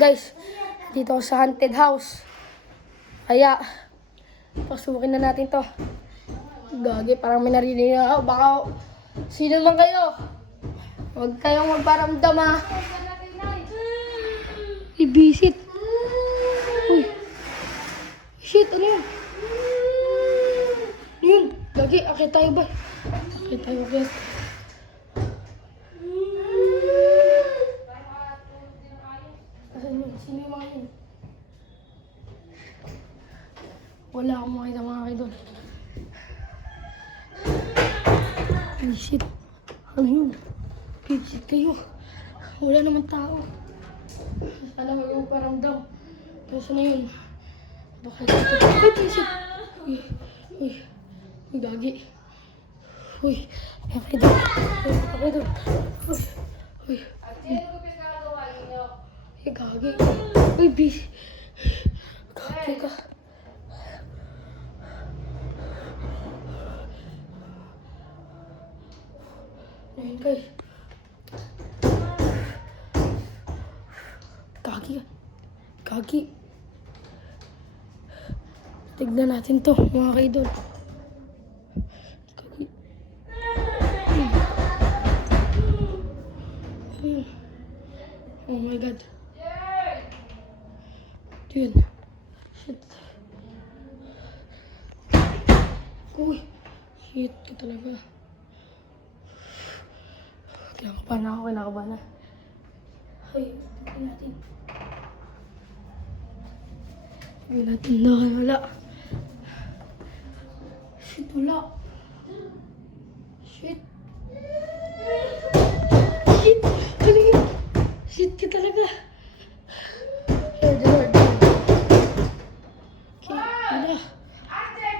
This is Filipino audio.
Guys, dito ako sa haunted house. Kaya, pasukin na natin to. Gagi, parang may narinig na ako. Baka, sino man kayo? Huwag kayong magparamdam ha. Ibisit. Uy. Shit, ano yun? Ano yun? Gagi, akit tayo ba? Akit tayo, akit. Sino yung mga yun? Wala akong makita mga idol. Ay, shit. Ano yun? Shit kayo. Wala naman tao. Sana huwag yung paramdam. Tapos na yun. Baka ito. Ay, shit. Uy. Uy. Uy, gagi. Uy. Ay, idol. Ay, idol. Uy. Uy. Ay, gagi. Uy, bis. Gagi ka. Ayun, guys. Gagi. Gagi. Tignan natin to, mga kaidol. Gagi. Oh my God. Dude. Shit. Uy. Shit ka talaga. Kinakabahan ako, kinakabahan na. Ay, tignan natin. Tignan natin na, wala. Shit, wala. Shit. Shit, ano yun? Shit ka talaga. Lord, Lord. Okay, wala.